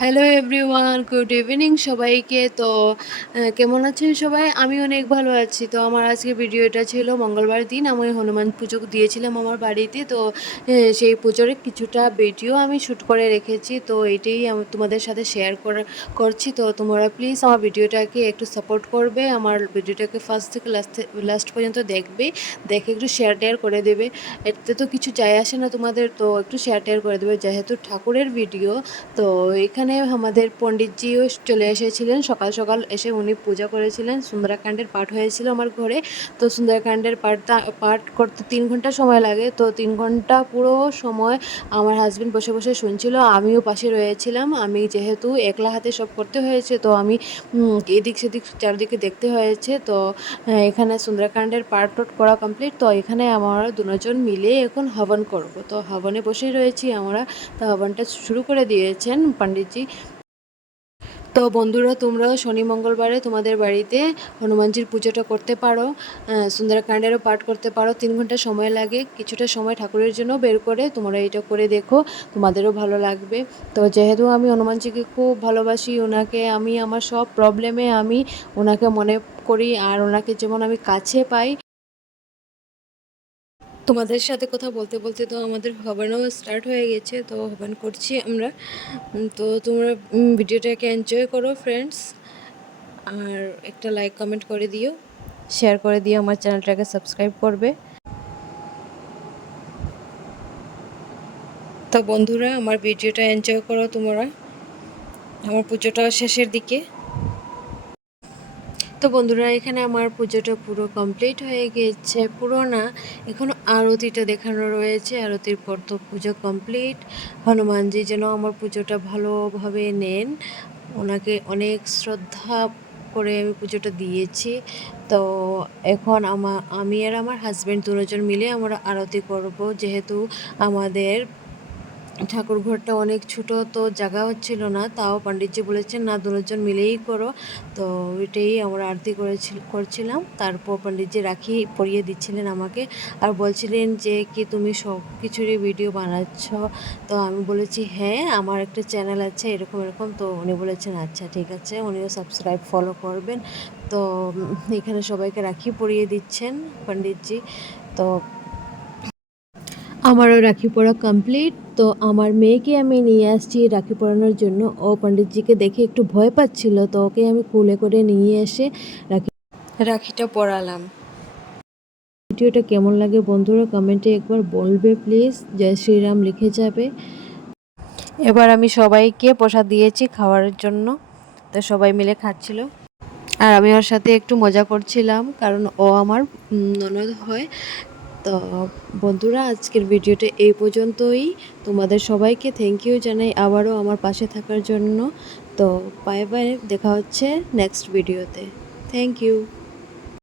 Hello everyone, good evening সবাইকে। তো কেমন আছেন সবাই? আমি অনেক ভালো আছি। তো আমার আজকে ভিডিওটা ছিল মঙ্গলবার দিন আমি হনুমান পুজো দিয়েছিলাম আমার বাড়িতে। তো সেই পুজোর কিছুটা ভিডিও আমি শ্যুট করে রেখেছি। তো এটাই আমি তোমাদের সাথে শেয়ার করছি। তো তোমরা প্লিজ আমার ভিডিওটাকে একটু সাপোর্ট করবে, আমার ভিডিওটাকে ফার্স্ট থেকে লাস্ট পর্যন্ত দেখবে, দেখে একটু শেয়ার করে দেবে। এতে তো কিছু যায় আসে না তোমাদের, তো একটু শেয়ার করে দেবে যেহেতু ঠাকুরের ভিডিও। তো এখানে আমাদের পণ্ডিতজিও চলে এসেছিলেন, সকাল সকাল এসে উনি পূজা করেছিলেন। সুন্দরাকাণ্ডের পাঠ হয়েছিল আমার ঘরে। তো সুন্দরাকাণ্ডের পাঠ করতে 3 ঘন্টা সময় লাগে। তো 3 ঘন্টা পুরো সময় আমার হাজব্যান্ড বসে বসে শুনছিল, আমিও পাশে রয়েছিলাম। আমি যেহেতু একলা হাতে সব করতে হয়েছে, তো আমি এদিক সেদিক চারিদিকে দেখতে হয়েছে। তো এখানে সুন্দরাকাণ্ডের পাঠ করা কমপ্লিট। তো এখানে আমরা দুজন মিলে এখন হবন করব। তো হবনে বসেই রয়েছি আমরা। তো হবনটা শুরু করে দিয়েছেন পণ্ডিতজি। তো বন্ধুরা, তোমরাও শনি মঙ্গলবারে তোমাদের বাড়িতে হনুমানজির পুজোটা করতে পারো, সুন্দরকাণ্ডেরও পাঠ করতে পারো। 3 ঘন্টা সময় লাগে, কিছুটা সময় ঠাকুরের জন্য বের করে তোমরা এটা করে দেখো, তোমাদেরও ভালো লাগবে। তো যেহেতু আমি হনুমানজিকে খুব ভালোবাসি, ওনাকে আমি আমার সব প্রবলেমে আমি ওনাকে মনে করি, আর ওনাকে যেমন আমি কাছে পাই। তোমাদের সাথে কথা বলতে বলতে তো আমাদের হবানও স্টার্ট হয়ে গেছে। তো হবান করছি আমরা। তো তোমরা ভিডিওটাকে এনজয় করো ফ্রেন্ডস, আর একটা লাইক কমেন্ট করে দিও, শেয়ার করে দিও, আমার চ্যানেলটাকে সাবস্ক্রাইব করবে। তো বন্ধুরা, আমার ভিডিওটা এনজয় করো তোমরা। আমার পুজোটা শেষের দিকে। তো বন্ধুরা, এখানে আমার পুজোটা পুরো কমপ্লিট হয়ে গেছে, পুরো না, এখনও আরতিটা দেখানো রয়েছে। আরতির পর তো পুজো কমপ্লিট। হনুমানজি যেন আমার পুজোটা ভালোভাবে নেন, ওনাকে অনেক শ্রদ্ধা করে আমি পুজোটা দিয়েছি। তো এখন আমি আর আমার হাজব্যান্ড দুজন মিলে আমরা আরতি করব। যেহেতু আমাদের ঠাকুর ঘরটা অনেক ছোটো, তো জায়গা হচ্ছিল না, তাও পণ্ডিতজি বলেছেন না দুজন মিলেই করো। তো এটাই আমরা আরতি করছিলাম। তারপর পণ্ডিতজি রাখি পরিয়ে দিচ্ছিলেন আমাকে, আর বলছিলেন যে কি তুমি সব কিছুরই ভিডিও বানাচ্ছ। তো আমি বলেছি হ্যাঁ, আমার একটা চ্যানেল আছে এরকম এরকম। তো উনি বলেছেন আচ্ছা ঠিক আছে, উনিও সাবস্ক্রাইব ফলো করবেন। তো এখানে সবাইকে রাখি পরিয়ে দিচ্ছেন পণ্ডিতজি। তো আমারও রাখি পরা কমপ্লিট। তো আমার মেয়েকে আমি নিয়ে আসছি রাখি পরানোর জন্য। ও পণ্ডিতজিকে দেখে একটু ভয় পাচ্ছিল, তো ওকে আমি কোলে করে নিয়ে এসে রাখিটা পরালাম। ভিডিওটা কেমন লাগে বন্ধুরা কমেন্টে একবার বলবে প্লিজ, জয় শ্রীরাম লিখে যাবে। এবার আমি সবাইকে প্রসাদ দিয়েছি খাওয়ার জন্য। তো সবাই মিলে খাচ্ছিল, আর আমি ওর সাথে একটু মজা করছিলাম, কারণ ও আমার ননদ হয়। তো বন্ধুরা, আজকের ভিডিওটা এই পর্যন্তই। তোমাদের সবাইকে থ্যাংক ইউ জানাই আবারও আমার পাশে থাকার জন্য। তো বাই বাই, দেখা হচ্ছে নেক্সট ভিডিওতে। Thank you.